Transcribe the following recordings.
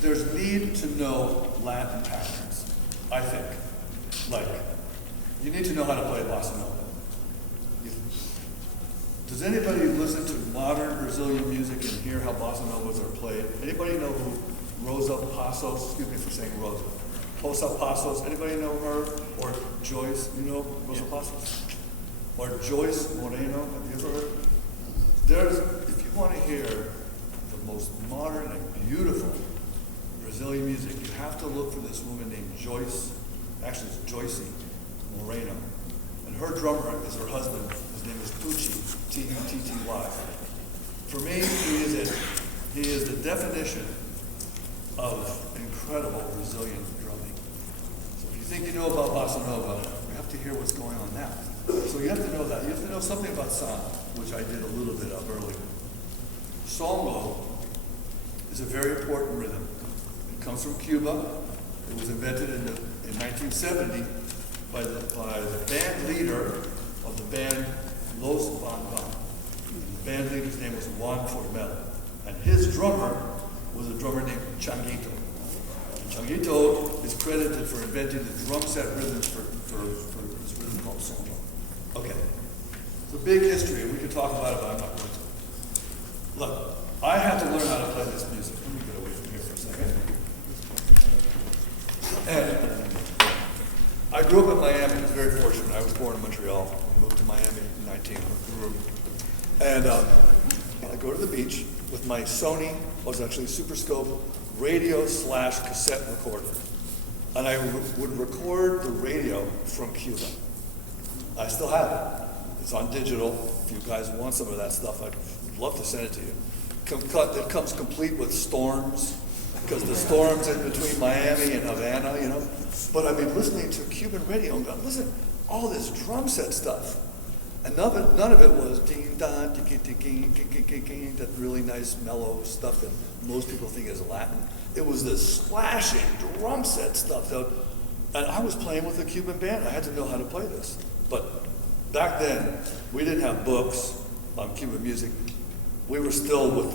there's need to know Latin patterns, I think. Like, you need to know how to play bossa nova. Does anybody listen to modern Brazilian music and hear how bossa novas are played? Anybody know who Rosa Passos, excuse me for saying Rosa, Rosa Passos, anybody know her? Or Joyce, you know Rosa Passos? Or Joyce Moreno, have you ever heard? There's, if you want to hear the most modern and beautiful Brazilian music, you have to look for this woman named Joyce, actually it's Joyce Moreno. And her drummer is her husband. His name is Tucci, T-U-T-T-Y. For me, he is the definition of incredible Brazilian drumming. So if you think you know about bossa nova, you have to hear what's going on now. So you have to know that. You have to know something about samba, which I did a little bit of earlier. Samba is a very important rhythm. It comes from Cuba. It was invented in 1970 by the band leader of the band Los Van Van. The band leader's name was Juan Formel. And his drummer was a drummer named Changuito. And Changuito is credited for inventing the drum set rhythms for this rhythm called samba. Okay. It's a big history, and we could talk about it, but I'm not going to. Look, I had to learn how to play this music. Let me get away from here for a second. And I grew up in Miami. I was very fortunate. I was born in Montreal. I moved to Miami in 19. And I go to the beach with my Sony, was actually Super Scope, radio/cassette recorder. And I would record the radio from Cuba. I still have it. It's on digital. If you guys want some of that stuff, I'd love to send it to you. It comes complete with storms, because the storms in between Miami and Havana, you know. But I've been listening to Cuban radio and going, listen, all this drum set stuff. And none of it was ding da that really nice mellow stuff that most people think is Latin. It was this slashing drum set stuff. And I was playing with a Cuban band. I had to know how to play this. But back then, we didn't have books on Cuban music. We were still with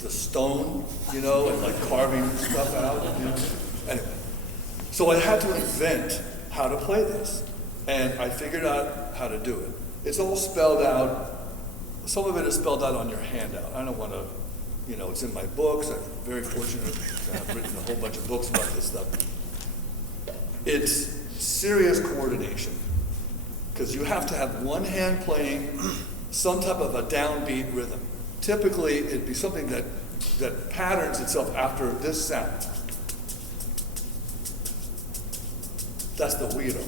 the stone, you know, and like carving stuff out. You know? Anyway, so I had to invent how to play this. And I figured out how to do it. It's all spelled out. Some of it is spelled out on your handout. I don't want to, you know, it's in my books. I'm very fortunate to have written a whole bunch of books about this stuff. It's serious coordination, because you have to have one hand playing some type of a downbeat rhythm. Typically, it'd be something that patterns itself after this sound. That's the güiro.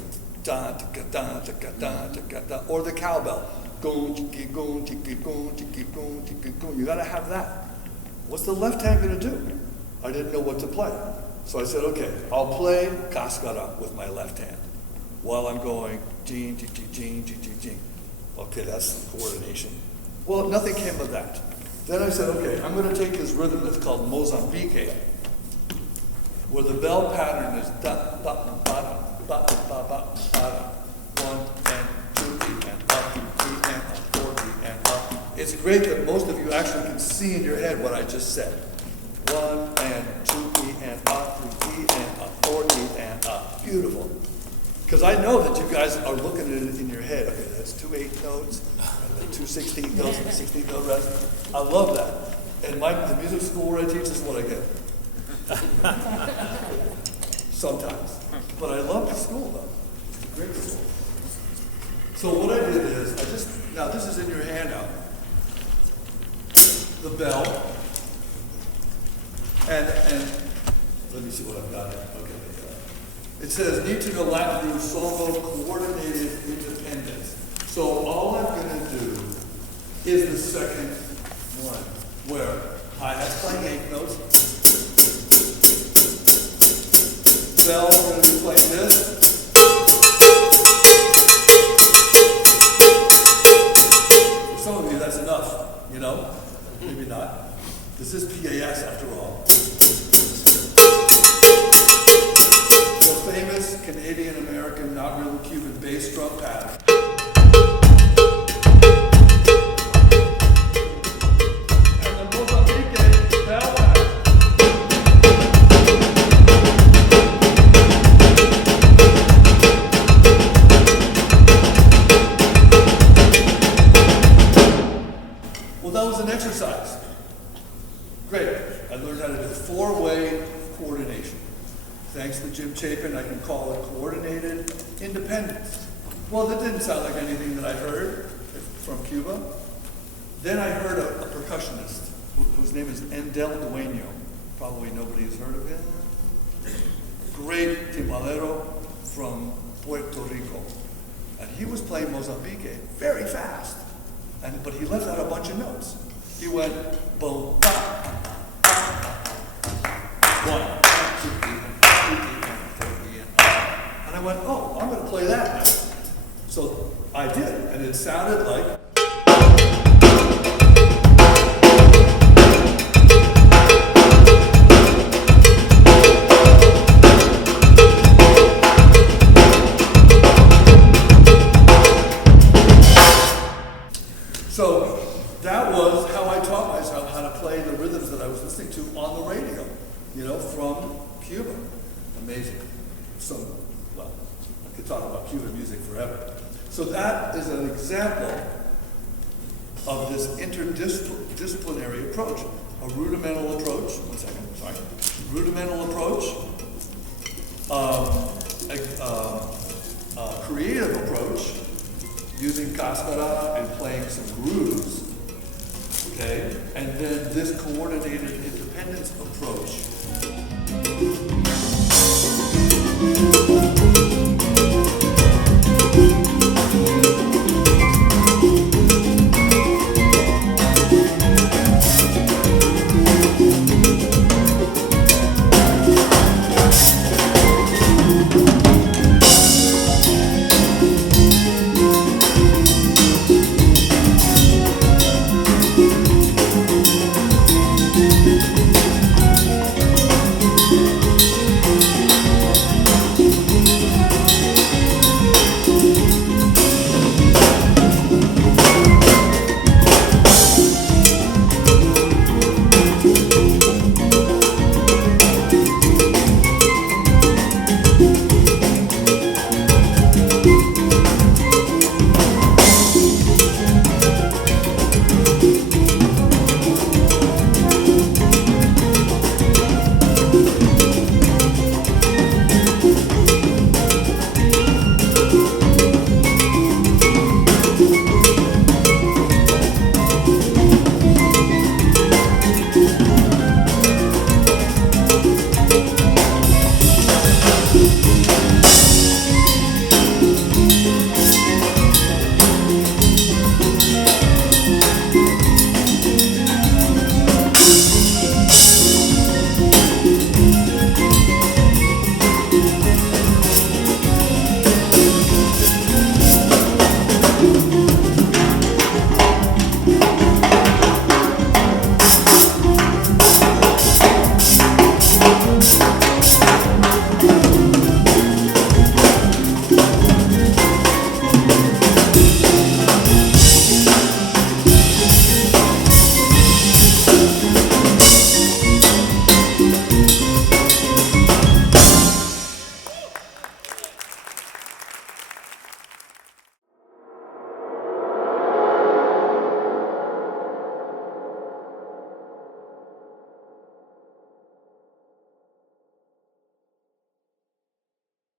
Da, da, da, da, da, da, da, or the cowbell. You gotta have that. What's the left hand gonna do? I didn't know what to play. So I said, okay, I'll play cascara with my left hand while I'm going jing, jing, jing, jing, jing, jing. Okay, that's coordination. Well, nothing came of that. Then I said, okay, I'm gonna take this rhythm that's called Mozambique, where the bell pattern is da, ba, ba, da. Ba, ba, ba, ba, da. 1 and 2 and up, 3 and up, 4 and up. It's great that most of you actually can see in your head what I just said. 1 and 2 and up, 3 and up, 4 and up. Beautiful. Because I know that you guys are looking at it in your head. Okay, that's 2 8 notes, and then 2 16 notes, and 16 note rest. I love that. And the music school where I teach is what I get. Sometimes. But I love the school though. It's a great school. So what I did is, now this is in your handout. The bell. And let me see what I've got here. Okay. It says, need to know Latin through solo coordinated independence. So all I'm going to do is the second one, where hi-hat's playing 8 notes. Bell, we're going to be playing this. For some of you, that's enough, you know? Maybe not. This is PAS after all. The famous Canadian-American, not real Cuban bass drum pattern. And the Mozambique bell pattern. learned how to do four-way coordination. Thanks to Jim Chapin, I can call it coordinated independence. Well, that didn't sound like anything that I heard from Cuba. Then I heard a percussionist whose name is Endel Dueño. Probably nobody has heard of him. Great timbalero from Puerto Rico. And he was playing Mozambique very fast. But he left out a bunch of notes. He went, boom, ba, one, two, three, and I went, oh, I'm going to play that now. So I did, and it sounded like. So that was how I taught myself how to play the rhythms that I was listening to on the radio, from Cuba. Amazing. So, well, I could talk about Cuban music forever. So that is an example of this interdisciplinary approach. A rudimental approach, rudimental approach, a creative approach, using cascara and playing some grooves, okay? And then this coordinated independence approach